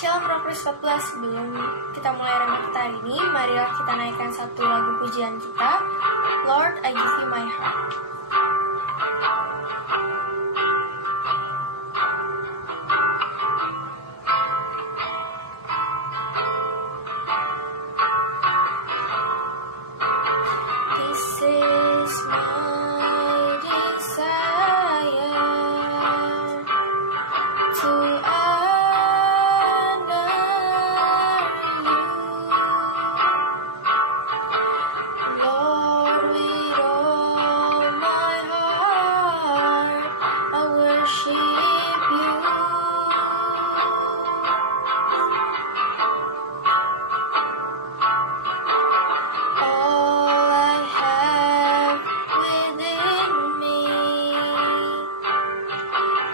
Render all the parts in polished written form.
Shalom Rockers 14, sebelum kita mulai renungan kita hari ini, marilah kita naikkan satu lagu pujian kita, Lord, I Give You My Heart. This is my desire to Lord, with all my heart, I worship you. All I have within me,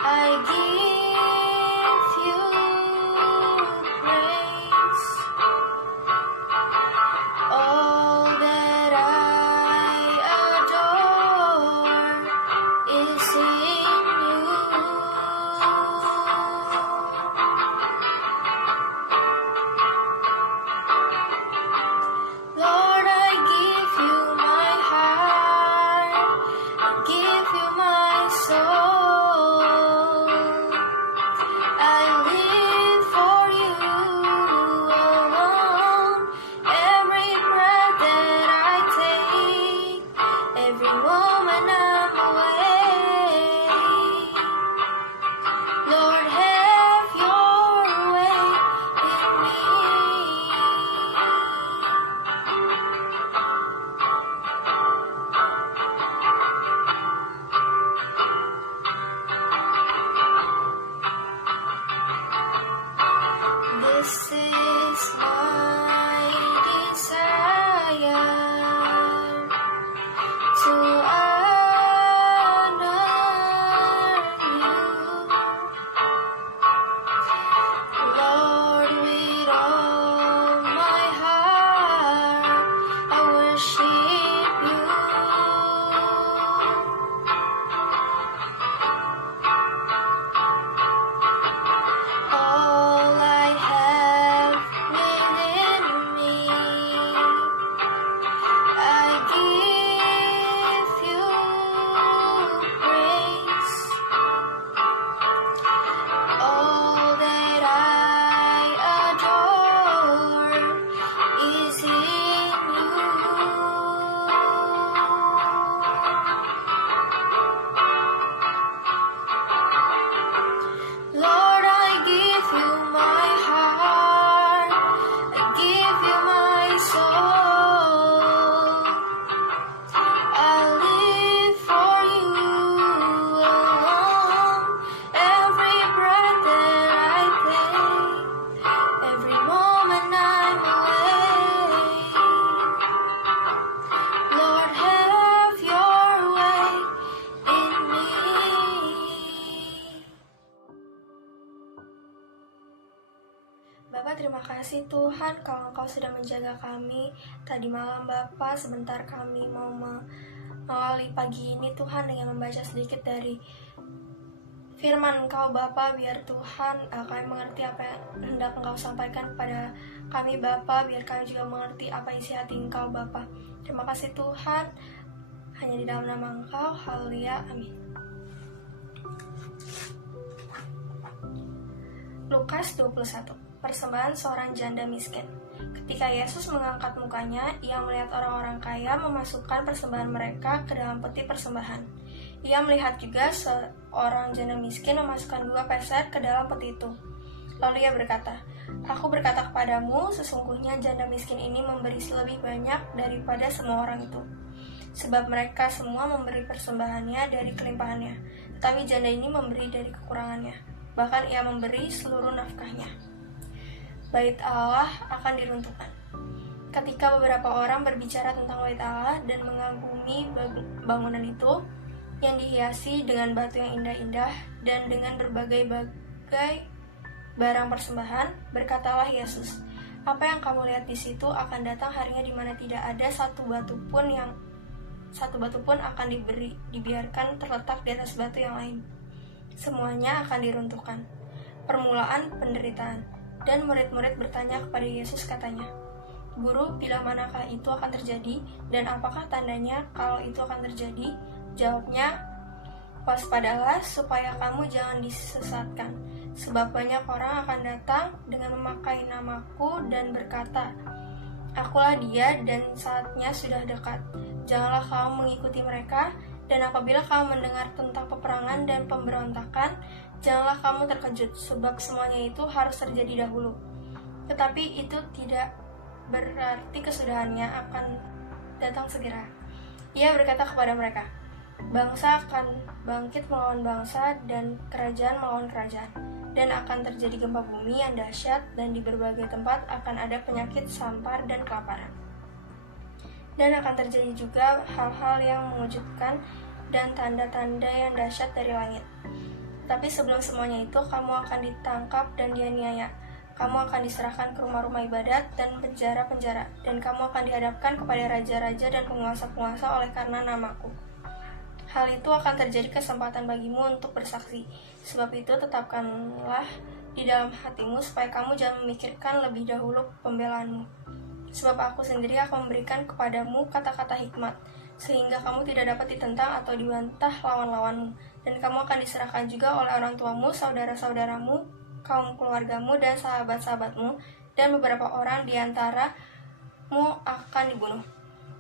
I give you praise. All that I adore is in you. Lord, I give you my heart, I give you my soul. I live for you alone. Every breath that I take, every moment I'm awake. Lord, have your way in me. This is my desire to honor you. Lord, with all my heart, I worship you. All I have within me, I give you praise. All that I adore is in you. Lord, I give you my heart, I give you my soul. I live for you alone. Every breath that I take, every moment I'm awake. Lord, have your way in me. Bapak, terima kasih Tuhan kalau Engkau sudah menjaga kami. Tadi malam Bapak, sebentar kami mau mengawali pagi ini Tuhan dengan membaca sedikit dari firman Engkau Bapak. Biar Tuhan kami mengerti apa yang hendak Engkau sampaikan kepada kami Bapak. Biar kami juga mengerti apa isi hati Engkau Bapak. Terima kasih Tuhan, hanya di dalam nama Engkau. Haleluya, amin. Lukas 21. Persembahan seorang janda miskin. Ketika Yesus mengangkat mukanya, ia melihat orang-orang kaya memasukkan persembahan mereka ke dalam peti persembahan. Ia melihat juga seorang janda miskin memasukkan 2 peser ke dalam peti itu. Lalu ia berkata, "Aku berkata kepadamu, sesungguhnya janda miskin ini memberi lebih banyak daripada semua orang itu. Sebab mereka semua memberi persembahannya dari kelimpahannya, tetapi janda ini memberi dari kekurangannya. Bahkan ia memberi seluruh nafkahnya." Bait Allah akan diruntuhkan. Ketika beberapa orang berbicara tentang bait Allah dan mengagumi bangunan itu yang dihiasi dengan batu yang indah-indah dan dengan berbagai-bagai barang persembahan, berkatalah Yesus, "Apa yang kamu lihat di situ akan datang harinya di mana tidak ada satu batu pun akan dibiarkan terletak di atas batu yang lain. Semuanya akan diruntuhkan." Permulaan penderitaan. Dan murid-murid bertanya kepada Yesus katanya, "Guru, bila manakah itu akan terjadi, dan apakah tandanya kalau itu akan terjadi?" Jawabnya, "Waspadalah supaya kamu jangan disesatkan, sebab banyak orang akan datang dengan memakai namaku dan berkata, 'Akulah dia,' dan saatnya sudah dekat. Janganlah kamu mengikuti mereka, dan apabila kamu mendengar tentang peperangan dan pemberontakan, janganlah kamu terkejut, sebab semuanya itu harus terjadi dahulu. Tetapi itu tidak berarti kesudahannya akan datang segera." Ia berkata kepada mereka, "Bangsa akan bangkit melawan bangsa dan kerajaan melawan kerajaan, dan akan terjadi gempa bumi yang dahsyat, dan di berbagai tempat akan ada penyakit, sampar, dan kelaparan. Dan akan terjadi juga hal-hal yang mengejutkan dan tanda-tanda yang dahsyat dari langit. Tapi sebelum semuanya itu, kamu akan ditangkap dan dianiaya. Kamu akan diserahkan ke rumah-rumah ibadat dan penjara-penjara, dan kamu akan dihadapkan kepada raja-raja dan penguasa-penguasa oleh karena namaku. Hal itu akan terjadi kesempatan bagimu untuk bersaksi. Sebab itu tetapkanlah di dalam hatimu supaya kamu jangan memikirkan lebih dahulu pembelaanmu. Sebab aku sendiri akan memberikan kepadamu kata-kata hikmat, sehingga kamu tidak dapat ditentang atau dibantah lawan-lawanmu. Dan kamu akan diserahkan juga oleh orang tuamu, saudara-saudaramu, kaum keluargamu, dan sahabat-sahabatmu, dan beberapa orang di antaramu akan dibunuh.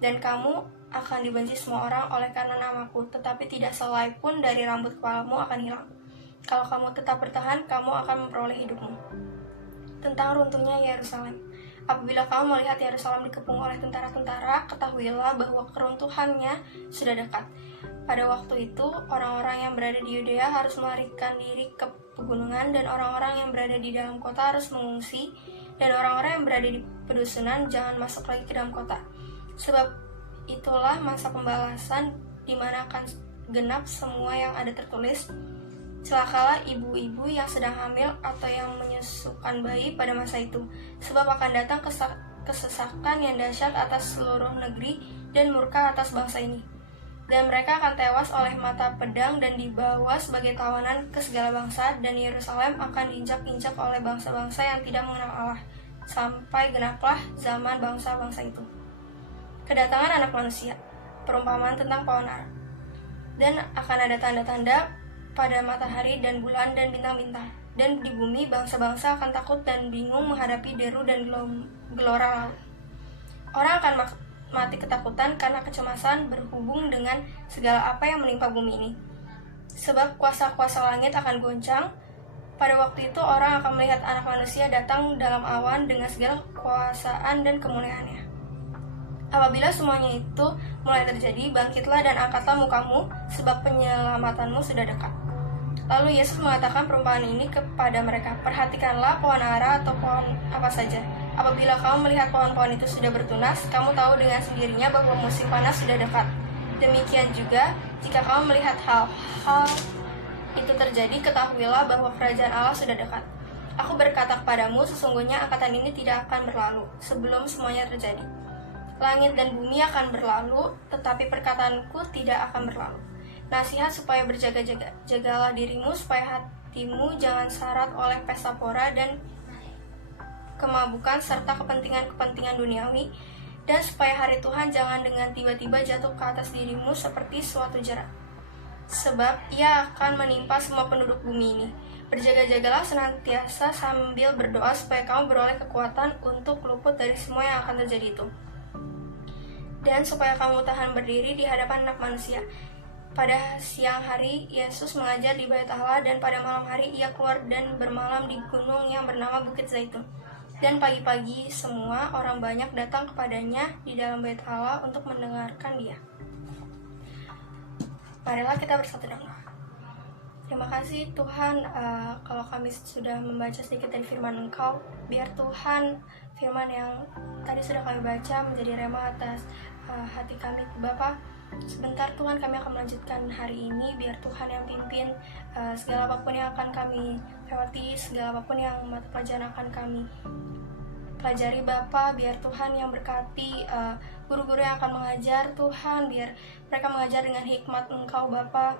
Dan kamu akan dibenci semua orang oleh karena namaku, tetapi tidak sehelai pun dari rambut kepalamu akan hilang. Kalau kamu tetap bertahan, kamu akan memperoleh hidupmu. Tentang runtuhnya Yerusalem. Apabila kamu melihat Yerusalem dikepung oleh tentara-tentara, ketahuilah bahwa keruntuhannya sudah dekat. Pada waktu itu, orang-orang yang berada di Yudea harus melarikan diri ke pegunungan, dan orang-orang yang berada di dalam kota harus mengungsi, dan orang-orang yang berada di pedusunan jangan masuk lagi ke dalam kota. Sebab itulah masa pembalasan, di mana akan genap semua yang ada tertulis. Celakalah ibu-ibu yang sedang hamil atau yang menyusukan bayi pada masa itu, sebab akan datang kesesakan yang dahsyat atas seluruh negeri dan murka atas bangsa ini. Dan mereka akan tewas oleh mata pedang dan dibawa sebagai tawanan ke segala bangsa, dan Yerusalem akan diinjak-injak oleh bangsa-bangsa yang tidak mengenal Allah, sampai genaplah zaman bangsa-bangsa itu. Kedatangan Anak Manusia, perumpamaan tentang pohon ara. Dan akan ada tanda-tanda pada matahari dan bulan dan bintang-bintang, dan di bumi bangsa-bangsa akan takut dan bingung menghadapi deru dan gelora laut. Orang akan mati ketakutan karena kecemasan berhubung dengan segala apa yang menimpa bumi ini. Sebab kuasa-kuasa langit akan goncang. Pada waktu itu orang akan melihat Anak Manusia datang dalam awan dengan segala kekuasaan dan kemuliaannya. Apabila semuanya itu mulai terjadi, bangkitlah dan angkatlah mukamu, sebab penyelamatanmu sudah dekat. Lalu Yesus mengatakan perumpamaan ini kepada mereka, "Perhatikanlah pohon ara atau pohon apa saja. Apabila kamu melihat pohon-pohon itu sudah bertunas, kamu tahu dengan sendirinya bahwa musim panas sudah dekat. Demikian juga, jika kamu melihat hal-hal itu terjadi, ketahuilah bahwa kerajaan Allah sudah dekat. Aku berkata kepadamu, sesungguhnya angkatan ini tidak akan berlalu sebelum semuanya terjadi. Langit dan bumi akan berlalu, tetapi perkataanku tidak akan berlalu. Nasihat supaya berjaga-jaga. Jagalah dirimu supaya hatimu jangan syarat oleh pesta pora dan kemabukan serta kepentingan-kepentingan duniawi, dan supaya hari Tuhan jangan dengan tiba-tiba jatuh ke atas dirimu seperti suatu jerat. Sebab ia akan menimpa semua penduduk bumi ini. Berjaga-jagalah senantiasa sambil berdoa supaya kamu beroleh kekuatan untuk luput dari semua yang akan terjadi itu. Dan supaya kamu tahan berdiri di hadapan Anak Manusia." Pada siang hari, Yesus mengajar di Bait Allah, dan pada malam hari ia keluar dan bermalam di gunung yang bernama Bukit Zaitun. Dan pagi-pagi semua orang banyak datang kepadanya di dalam Bait Allah untuk mendengarkan dia. Marilah kita bersatu dalam doa. Terima kasih Tuhan, kalau kami sudah membaca sedikit dari firman Engkau, biar Tuhan firman yang tadi sudah kami baca menjadi rema atas hati kami, Bapa. Sebentar Tuhan, kami akan melanjutkan hari ini, biar Tuhan yang pimpin segala apapun yang akan kami lewati, segala apapun yang mata pelajaran akan kami pelajari, Bapa. Biar Tuhan yang berkati guru-guru yang akan mengajar, Tuhan, biar mereka mengajar dengan hikmat Engkau, Bapa.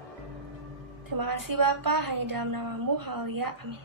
Terima kasih Bapa, hanya dalam namamu, haleluya, amin.